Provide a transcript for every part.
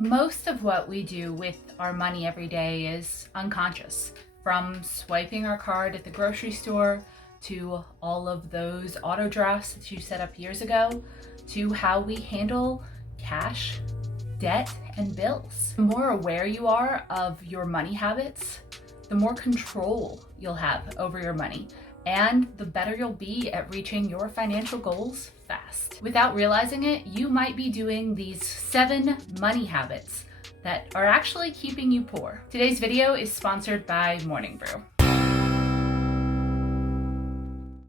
Most of what we do with our money every day is unconscious, from swiping our card at the grocery store to all of those auto drafts that you set up years ago to how we handle cash, debt, and bills. The more aware you are of your money habits, the more control you'll have over your money, and the better you'll be at reaching your financial goals fast. Without realizing it, you might be doing these 7 money habits that are actually keeping you poor. Today's video is sponsored by Morning Brew.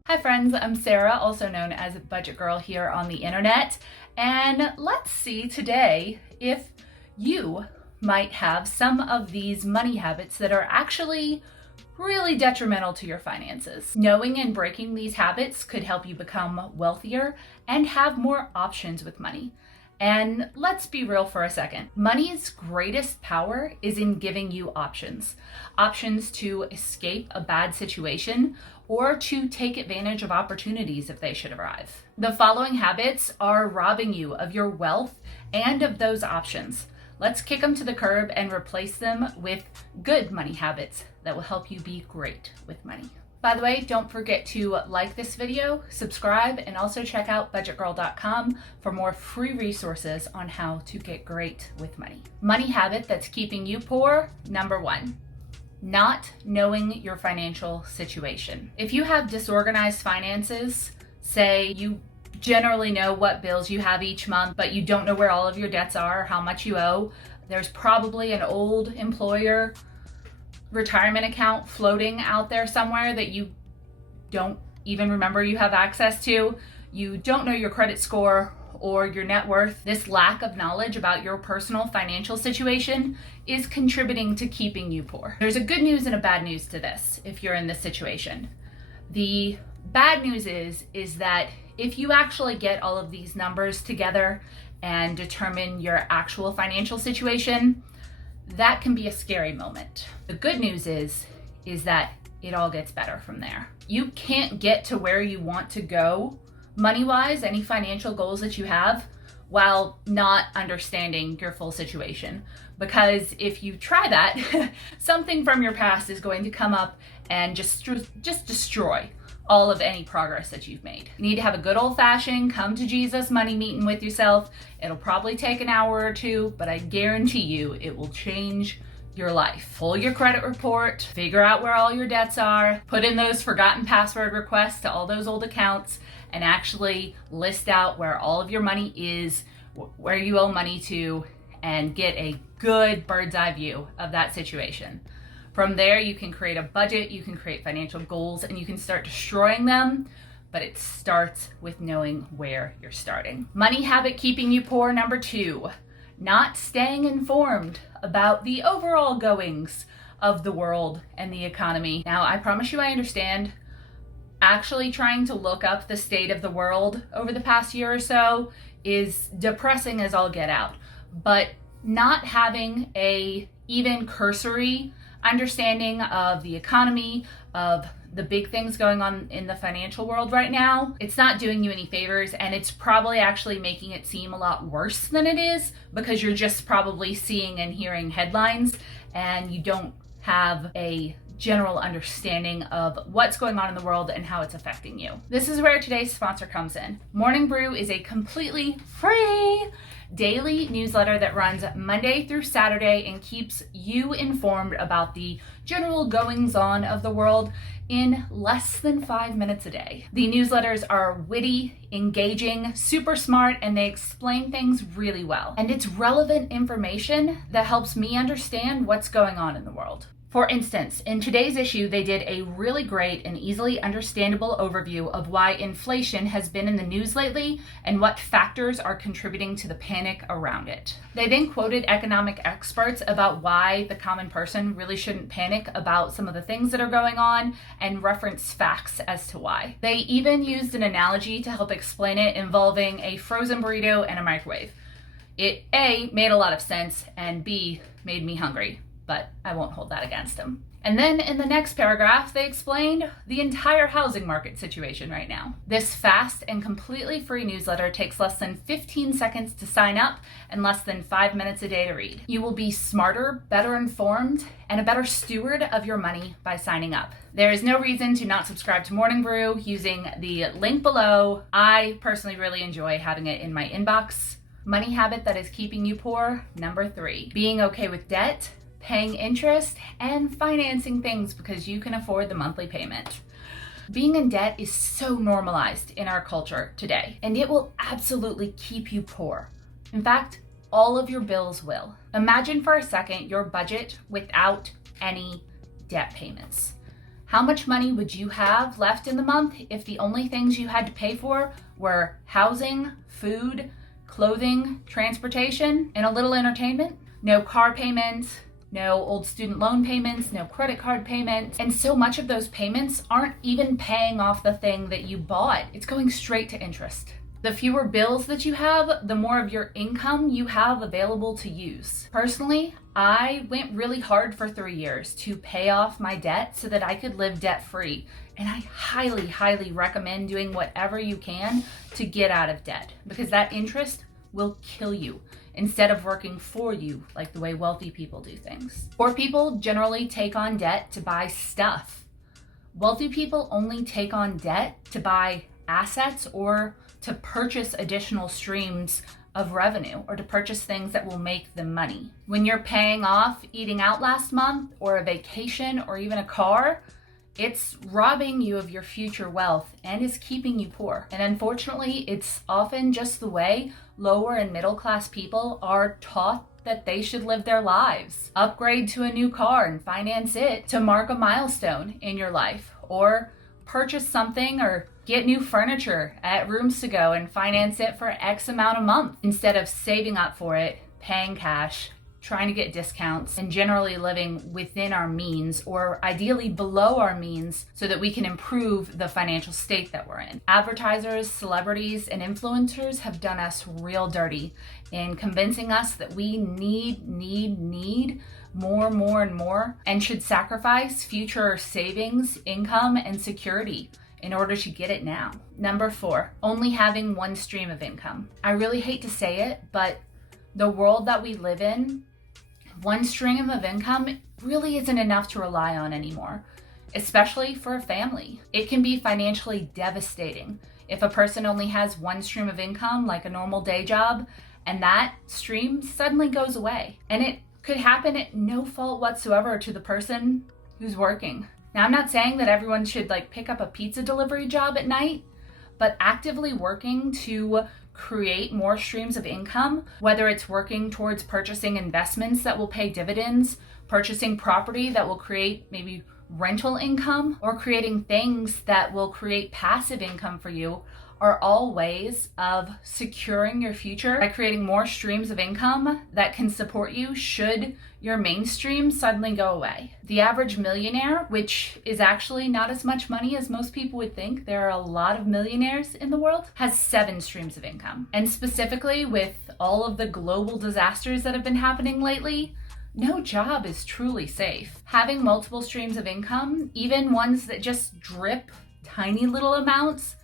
Hi friends, I'm Sarah, also known as Budget Girl here on the internet, and let's see today if you might have some of these money habits that are actually really detrimental to your finances. Knowing and breaking these habits could help you become wealthier and have more options with money. And let's be real for a second. Money's greatest power is in giving you options. Options to escape a bad situation or to take advantage of opportunities if they should arrive. The following habits are robbing you of your wealth and of those options. Let's kick them to the curb and replace them with good money habits that will help you be great with money. By the way, don't forget to like this video, subscribe, and also check out budgetgirl.com for more free resources on how to get great with money. Money habit that's keeping you poor, number 1, not knowing your financial situation. If you have disorganized finances, say you generally know what bills you have each month, but you don't know where all of your debts are, how much you owe, there's probably an old employer retirement account floating out there somewhere that you don't even remember you have access to. You don't know your credit score or your net worth. This lack of knowledge about your personal financial situation is contributing to keeping you poor. There's a good news and a bad news to this if you're in this situation. The bad news is that if you actually get all of these numbers together and determine your actual financial situation, that can be a scary moment. The good news is that it all gets better from there. You can't get to where you want to go money-wise, any financial goals that you have, while not understanding your full situation. Because if you try that, something from your past is going to come up and just destroy all of any progress that you've made. You need to have a good old-fashioned come to Jesus money meeting with yourself. It'll probably take an hour or 2, but I guarantee you it will change your life. Pull your credit report, figure out where all your debts are, put in those forgotten password requests to all those old accounts, and actually list out where all of your money is, where you owe money to, and get a good bird's eye view of that situation. From there, you can create a budget, you can create financial goals, and you can start destroying them, but it starts with knowing where you're starting. Money habit keeping you poor, number 2, not staying informed about the overall goings of the world and the economy. Now, I promise you I understand. Actually trying to look up the state of the world over the past year or so is depressing as all get out, but not having a even cursory understanding of the economy, of the big things going on in the financial world right now, it's not doing you any favors, and it's probably actually making it seem a lot worse than it is because you're just probably seeing and hearing headlines and you don't have a general understanding of what's going on in the world and how it's affecting you. This is where today's sponsor comes in. Morning Brew is a completely free daily newsletter that runs Monday through Saturday and keeps you informed about the general goings-on of the world in less than 5 minutes a day. The newsletters are witty, engaging, super smart, and they explain things really well. And it's relevant information that helps me understand what's going on in the world. For instance, in today's issue, they did a really great and easily understandable overview of why inflation has been in the news lately and what factors are contributing to the panic around it. They then quoted economic experts about why the common person really shouldn't panic about some of the things that are going on and reference facts as to why. They even used an analogy to help explain it involving a frozen burrito and a microwave. It A, made a lot of sense, and B, made me hungry. but I won't hold that against him. And then in the next paragraph, they explained the entire housing market situation right now. This fast and completely free newsletter takes less than 15 seconds to sign up and less than 5 minutes a day to read. You will be smarter, better informed, and a better steward of your money by signing up. There is no reason to not subscribe to Morning Brew using the link below. I personally really enjoy having it in my inbox. Money habit that is keeping you poor, number 3. Being okay with debt, paying interest, and financing things because you can afford the monthly payment. Being in debt is so normalized in our culture today, and it will absolutely keep you poor. In fact, all of your bills will. Imagine for a second your budget without any debt payments. How much money would you have left in the month if the only things you had to pay for were housing, food, clothing, transportation, and a little entertainment? No car payments, no old student loan payments, no credit card payments. And so much of those payments aren't even paying off the thing that you bought. It's going straight to interest. The fewer bills that you have, the more of your income you have available to use. Personally, I went really hard for 3 years to pay off my debt so that I could live debt-free. And I highly, highly recommend doing whatever you can to get out of debt, because that interest will kill you instead of working for you like the way wealthy people do things. Poor people generally take on debt to buy stuff. Wealthy people only take on debt to buy assets or to purchase additional streams of revenue or to purchase things that will make them money. When you're paying off eating out last month or a vacation or even a car, it's robbing you of your future wealth and is keeping you poor. And unfortunately, it's often just the way lower and middle class people are taught that they should live their lives. Upgrade to a new car and finance it to mark a milestone in your life, or purchase something or get new furniture at Rooms To Go and finance it for X amount a month instead of saving up for it, paying cash, trying to get discounts, and generally living within our means or ideally below our means so that we can improve the financial state that we're in. Advertisers, celebrities, and influencers have done us real dirty in convincing us that we need more and more, and should sacrifice future savings, income, and security in order to get it now. Number 4, only having one stream of income. I really hate to say it, but the world that we live in, one stream of income really isn't enough to rely on anymore, especially for a family. It can be financially devastating if a person only has one stream of income, like a normal day job, and that stream suddenly goes away. And it could happen at no fault whatsoever to the person who's working. Now, I'm not saying that everyone should pick up a pizza delivery job at night, but actively working to create more streams of income, whether it's working towards purchasing investments that will pay dividends, purchasing property that will create maybe rental income, or creating things that will create passive income for you, are all ways of securing your future by creating more streams of income that can support you should your mainstream suddenly go away. The average millionaire, which is actually not as much money as most people would think, there are a lot of millionaires in the world, has 7 streams of income. And specifically with all of the global disasters that have been happening lately, no job is truly safe. Having multiple streams of income, even ones that just drip tiny little amounts,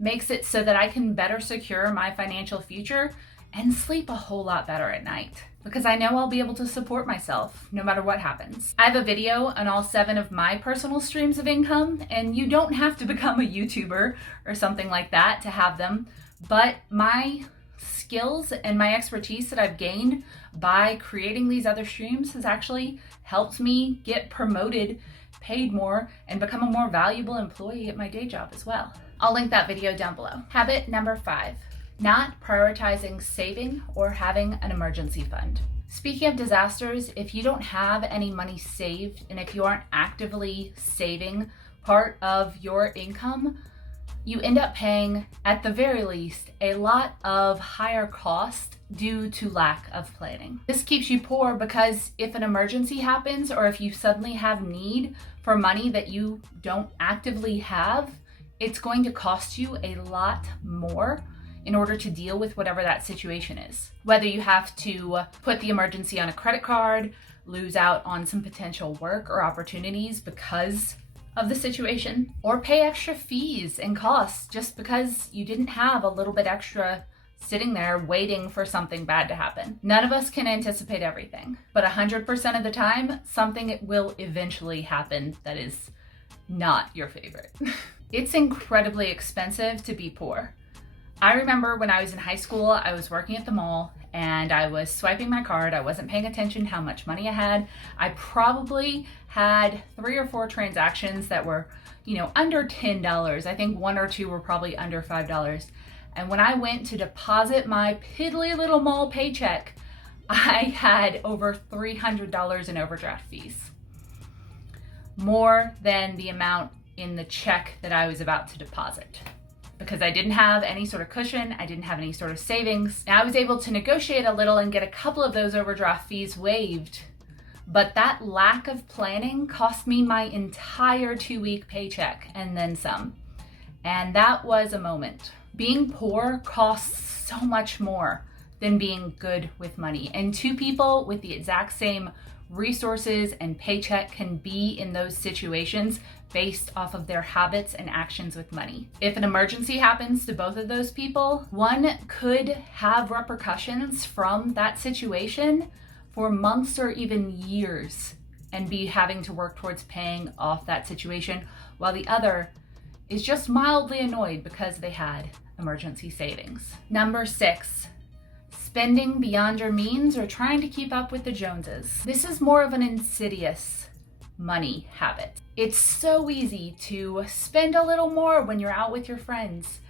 makes it so that I can better secure my financial future and sleep a whole lot better at night, because I know I'll be able to support myself no matter what happens. I have a video on all 7 of my personal streams of income, and you don't have to become a YouTuber or something like that to have them, but my skills and my expertise that I've gained by creating these other streams has actually helped me get promoted, paid more, and become a more valuable employee at my day job as well. I'll link that video down below. Habit number 5, not prioritizing saving or having an emergency fund. Speaking of disasters, if you don't have any money saved and if you aren't actively saving part of your income, you end up paying, at the very least, a lot of higher cost due to lack of planning. This keeps you poor because if an emergency happens or if you suddenly have need for money that you don't actively have, it's going to cost you a lot more in order to deal with whatever that situation is. Whether you have to put the emergency on a credit card, lose out on some potential work or opportunities because of the situation, or pay extra fees and costs just because you didn't have a little bit extra sitting there waiting for something bad to happen. None of us can anticipate everything, but 100% of the time, something will eventually happen that is not your favorite. It's incredibly expensive to be poor. I remember when I was in high school, I was working at the mall and I was swiping my card. I wasn't paying attention to how much money I had. I probably had 3 or 4 transactions that were, under $10. I think 1 or 2 were probably under $5. And when I went to deposit my piddly little mall paycheck, I had over $300 in overdraft fees. More than the amount in the check that I was about to deposit. Because I didn't have any sort of cushion, I didn't have any sort of savings. And I was able to negotiate a little and get a couple of those overdraft fees waived. But that lack of planning cost me my entire 2-week paycheck and then some. And that was a moment. Being poor costs so much more than being good with money. And 2 people with the exact same resources and paycheck can be in those situations based off of their habits and actions with money. If an emergency happens to both of those people, one could have repercussions from that situation for months or even years and be having to work towards paying off that situation, while the other is just mildly annoyed because they had emergency savings. Number 6, spending beyond your means or trying to keep up with the Joneses. This is more of an insidious money habit. It's so easy to spend a little more when you're out with your friends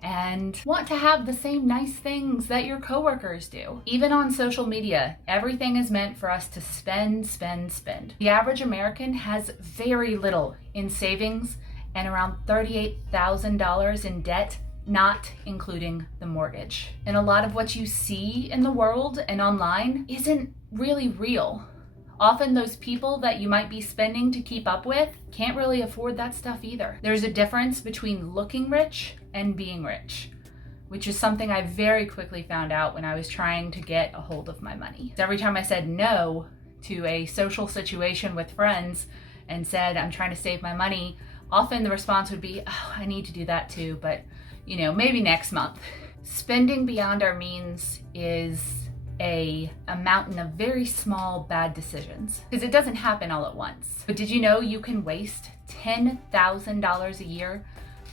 and want to have the same nice things that your coworkers do. Even on social media, everything is meant for us to spend, spend, spend. The average American has very little in savings and around $38,000 in debt, not including the mortgage. And a lot of what you see in the world and online isn't really real. Often those people that you might be spending to keep up with can't really afford that stuff either. There's a difference between looking rich and being rich, which is something I very quickly found out when I was trying to get a hold of my money. So every time I said no to a social situation with friends and said, I'm trying to save my money, often the response would be, oh, I need to do that too, but maybe next month. Spending beyond our means is a mountain of very small bad decisions because it doesn't happen all at once. But did you know you can waste $10,000 a year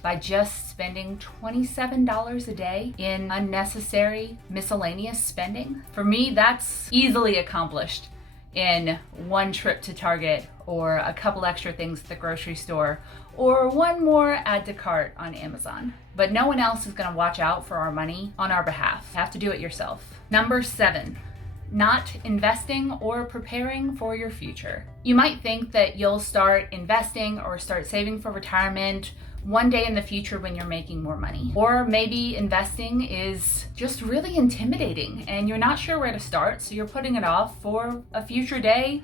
by just spending $27 a day in unnecessary miscellaneous spending? For me, that's easily accomplished in one trip to Target or a couple extra things at the grocery store or one more add to cart on Amazon. But no one else is going to watch out for our money on our behalf. You have to do it yourself. Number 7, not investing or preparing for your future. You might think that you'll start investing or start saving for retirement one day in the future when you're making more money. Or maybe investing is just really intimidating and you're not sure where to start, so you're putting it off for a future day,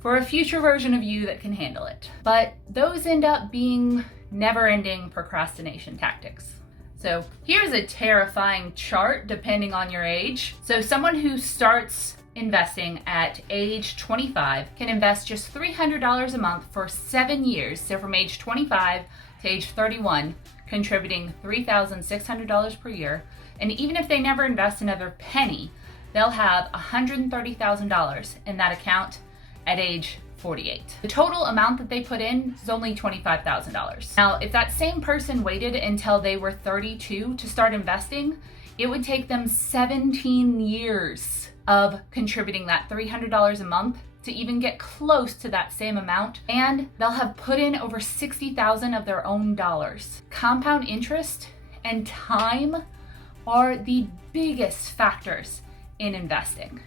for a future version of you that can handle it. But those end up being never-ending procrastination tactics. So here's a terrifying chart depending on your age. So someone who starts investing at age 25 can invest just $300 a month for 7 years. So from age 25 to age 31, contributing $3,600 per year. And even if they never invest another penny, they'll have $130,000 in that account at age 48. The total amount that they put in is only $25,000. Now, if that same person waited until they were 32 to start investing, it would take them 17 years of contributing that $300 a month to even get close to that same amount, and they'll have put in over $60,000 of their own dollars. Compound interest and time are the biggest factors in investing.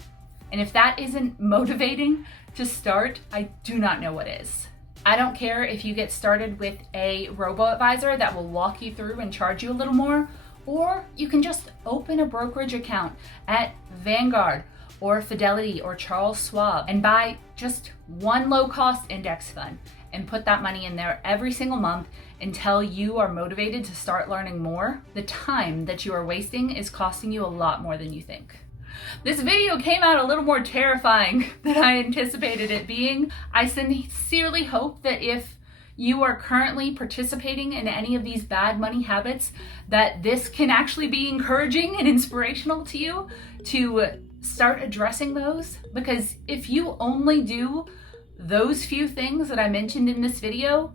And if that isn't motivating to start, I do not know what is. I don't care if you get started with a robo-advisor that will walk you through and charge you a little more, or you can just open a brokerage account at Vanguard or Fidelity or Charles Schwab and buy just one low-cost index fund and put that money in there every single month until you are motivated to start learning more, the time that you are wasting is costing you a lot more than you think. This video came out a little more terrifying than I anticipated it being. I sincerely hope that if you are currently participating in any of these bad money habits, that this can actually be encouraging and inspirational to you to start addressing those. Because if you only do those few things that I mentioned in this video,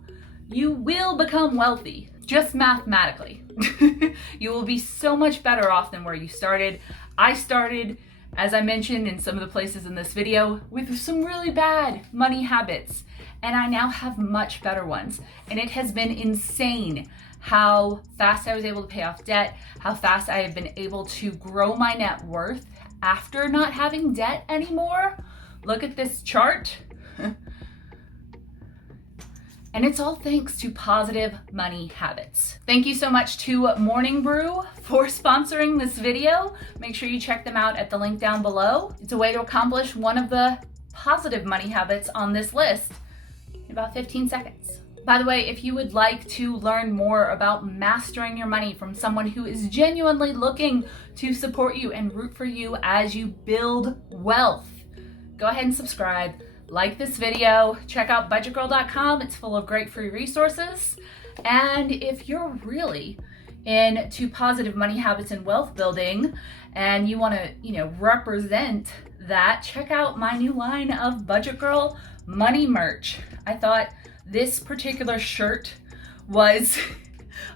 you will become wealthy, just mathematically. You will be so much better off than where you started. I started, as I mentioned in some of the places in this video, with some really bad money habits, and I now have much better ones. And it has been insane how fast I was able to pay off debt, how fast I have been able to grow my net worth after not having debt anymore. Look at this chart. And it's all thanks to positive money habits. Thank you so much to Morning Brew for sponsoring this video. Make sure you check them out at the link down below. It's a way to accomplish one of the positive money habits on this list in about 15 seconds. By the way, if you would like to learn more about mastering your money from someone who is genuinely looking to support you and root for you as you build wealth, go ahead and subscribe. Like this video, check out budgetgirl.com. It's full of great free resources. And if you're really into positive money habits and wealth building and you want to, represent that, check out my new line of Budget Girl money merch. I thought this particular shirt was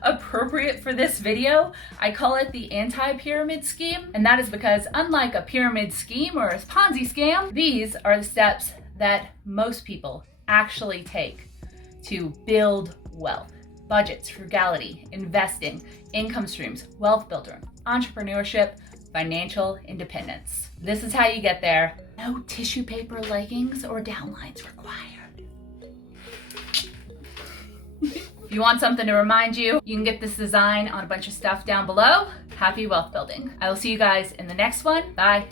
appropriate for this video. I call it the anti-pyramid scheme, and that is because unlike a pyramid scheme or a Ponzi scam, these are the steps that most people actually take to build wealth. Budgets, frugality, investing, income streams, wealth builder, entrepreneurship, financial independence. This is how you get there. No tissue paper leggings or downlines required. If you want something to remind you, you can get this design on a bunch of stuff down below. Happy wealth building. I will see you guys in the next one. Bye.